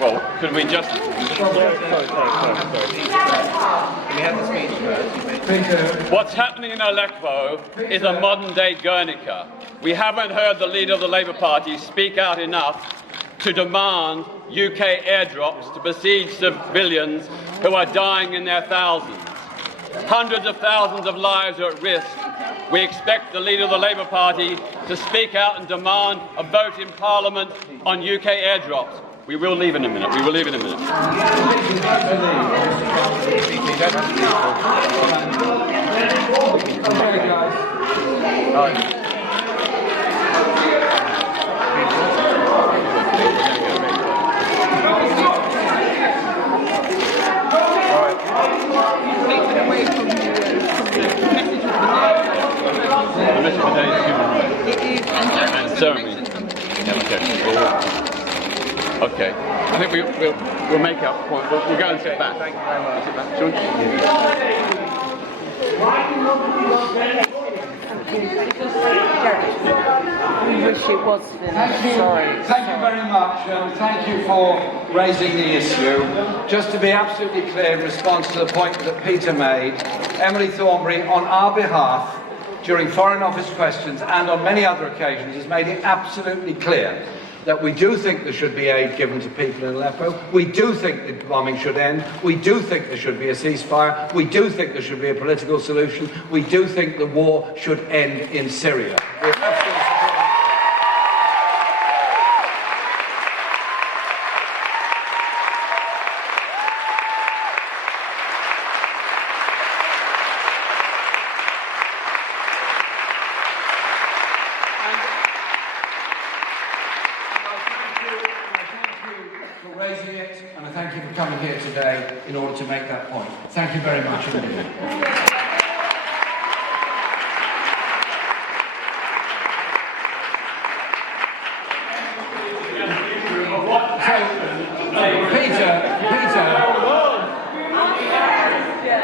Well, could we just... Sorry. What's happening in Aleppo is a modern-day Guernica. We haven't heard the leader of the Labour Party speak out enough to demand UK airdrops to besieged civilians who are dying in their thousands. Hundreds of thousands of lives are at risk. We expect the leader of the Labour Party to speak out and demand a vote in Parliament on UK airdrops. We will leave in a minute. We will leave in a minute. Okay. I think we'll make our point. We'll go and sit back. Thank you very much. We wish it was finished. Sorry. Thank you very much, and thank you for raising the issue. Just to be absolutely clear in response to the point that Peter made, Emily Thornberry, on our behalf, during Foreign Office questions and on many other occasions, has made it absolutely clear that we do think there should be aid given to people in Aleppo. We do think the bombing should end. We do think there should be a ceasefire. We do think there should be a political solution. We do think the war should end in Syria. In order to make that point. Thank you very much indeed.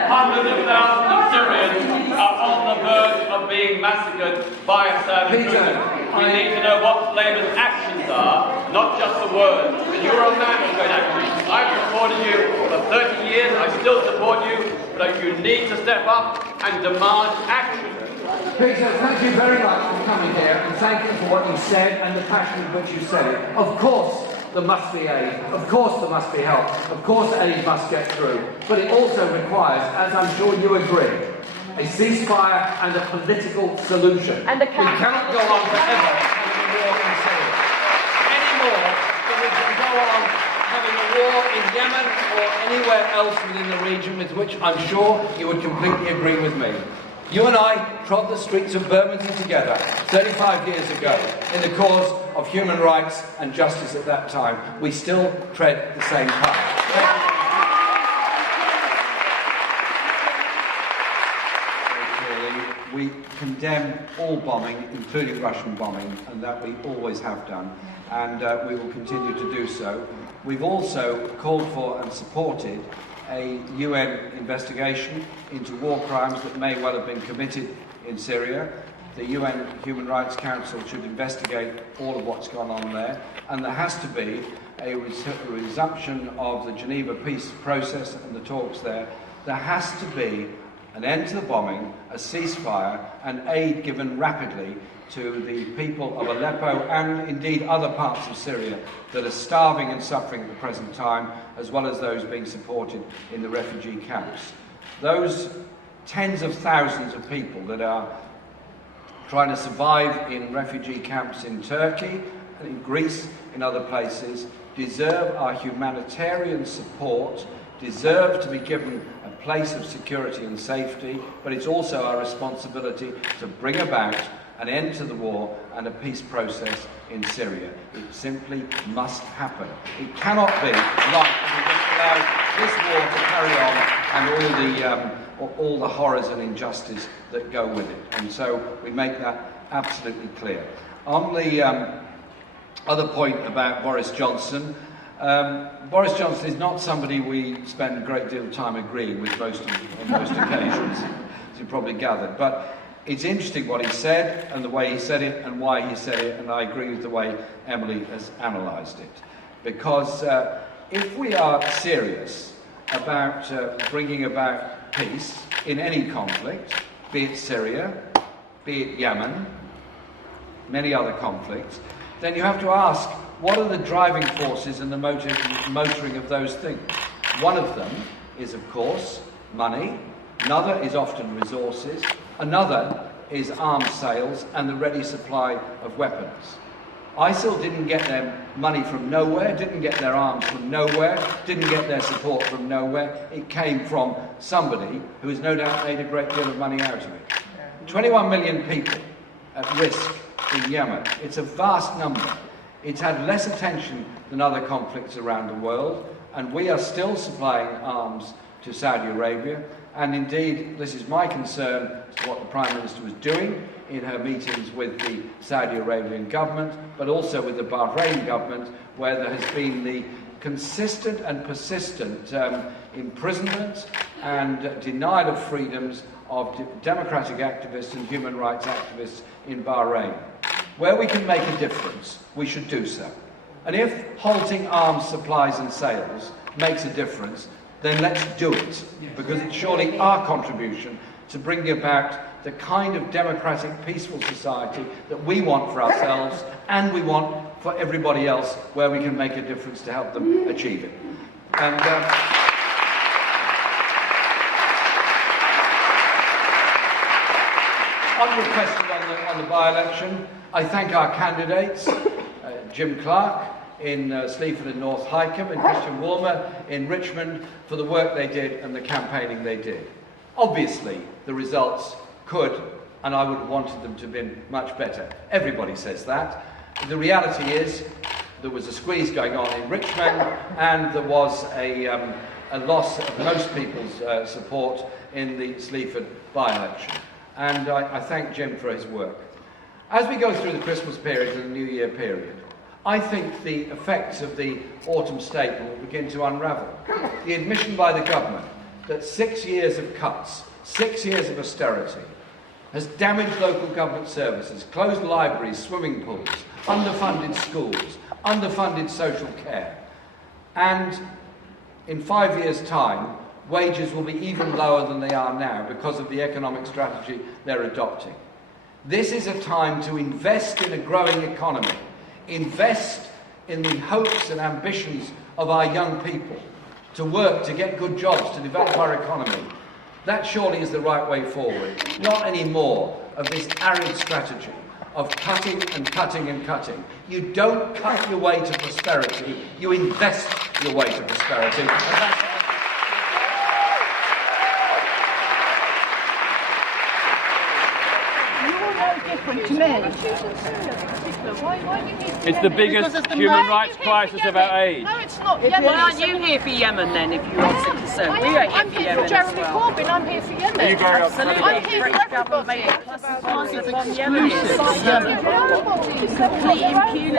Hundreds of thousands of Syrians are on the verge of being massacred by Assad. We need to know what Labour's actions are, not just the words. You're a man of great actions. I've supported you for 30 years, I still support you, but you need to step up and demand action. Peter, thank you very much for coming here, and thank you for what you said and the passion with which you said it. Of course there must be aid, of course there must be help, of course aid must get through, but it also requires, as I'm sure you agree, a ceasefire and a political solution. And we cannot go on forever having a war in Syria. Any more than we can go on having a war in Yemen or anywhere else within the region, with which I'm sure you would completely agree with me. You and I trod the streets of Birmingham together 35 years ago in the cause of human rights and justice at that time. We still tread the same path. We condemn all bombing, including Russian bombing, and that we always have done, and we will continue to do so. We've also called for and supported a UN investigation into war crimes that may well have been committed in Syria. The UN Human Rights Council should investigate all of what's gone on there, and there has to be a resumption of the Geneva peace process and the talks there. There has to be an end to the bombing, a ceasefire, and aid given rapidly to the people of Aleppo and indeed other parts of Syria that are starving and suffering at the present time, as well as those being supported in the refugee camps. Those tens of thousands of people that are trying to survive in refugee camps in Turkey, in Greece, in other places, deserve our humanitarian support, deserve to be given a place of security and safety, but it's also our responsibility to bring about an end to the war and a peace process in Syria. It simply must happen. It cannot be like we just allow this war to carry on and all the horrors and injustice that go with it. And so we make that absolutely clear. On the other point about Boris Johnson, Boris Johnson is not somebody we spend a great deal of time agreeing with on most occasions, as you probably gathered. But It's interesting what he said and the way he said it and why he said it, and I agree with the way Emily has analysed it. Because if we are serious about bringing about peace in any conflict, be it Syria, be it Yemen, many other conflicts, then you have to ask, what are the driving forces and the motoring of those things? One of them is, of course, money. Another is often resources. Another is arms sales and the ready supply of weapons. ISIL didn't get their money from nowhere, didn't get their arms from nowhere, didn't get their support from nowhere. It came from somebody who has no doubt made a great deal of money out of it. 21 million people at risk in Yemen. It's a vast number. It's had less attention than other conflicts around the world, and we are still supplying arms to Saudi Arabia. And indeed, this is my concern as to what the Prime Minister was doing in her meetings with the Saudi Arabian government, but also with the Bahrain government, where there has been the consistent and persistent imprisonment and denial of freedoms of democratic activists and human rights activists in Bahrain. Where we can make a difference, we should do so. And if halting arms supplies and sales makes a difference, then let's do it, because it's surely our contribution to bring about the kind of democratic, peaceful society that we want for ourselves and we want for everybody else, where we can make a difference to help them achieve it. And on your question on the by-election, I thank our candidates, Jim Clark in Sleaford and North Hykeham, and Christian Woolmer in Richmond, for the work they did and the campaigning they did. Obviously, the results could, and I would have wanted them to have been much better. Everybody says that. The reality is there was a squeeze going on in Richmond, and there was a loss of most people's support in the Sleaford by-election. And I thank Jim for his work. As we go through the Christmas period and the New Year period, I think the effects of the autumn statement will begin to unravel. The admission by the government that 6 years of cuts, 6 years of austerity, has damaged local government services, closed libraries, swimming pools, underfunded schools, underfunded social care. And in 5 years' time, wages will be even lower than they are now because of the economic strategy they're adopting. This is a time to invest in a growing economy, invest in the hopes and ambitions of our young people, to work, to get good jobs, to develop our economy. That surely is the right way forward. Not any more of this arid strategy of cutting and cutting and cutting. You don't cut your way to prosperity, you invest your way to prosperity. And that's different to me. It's the biggest human rights crisis of our age. No, it's not. Why aren't you here for Yemen then, if you're on 6%? We ain't I'm here for here Yemen for Jeremy as well. Corbyn. I'm here for Yemen. You going up? Absolutely. I'm here for everybody. Complete impunity.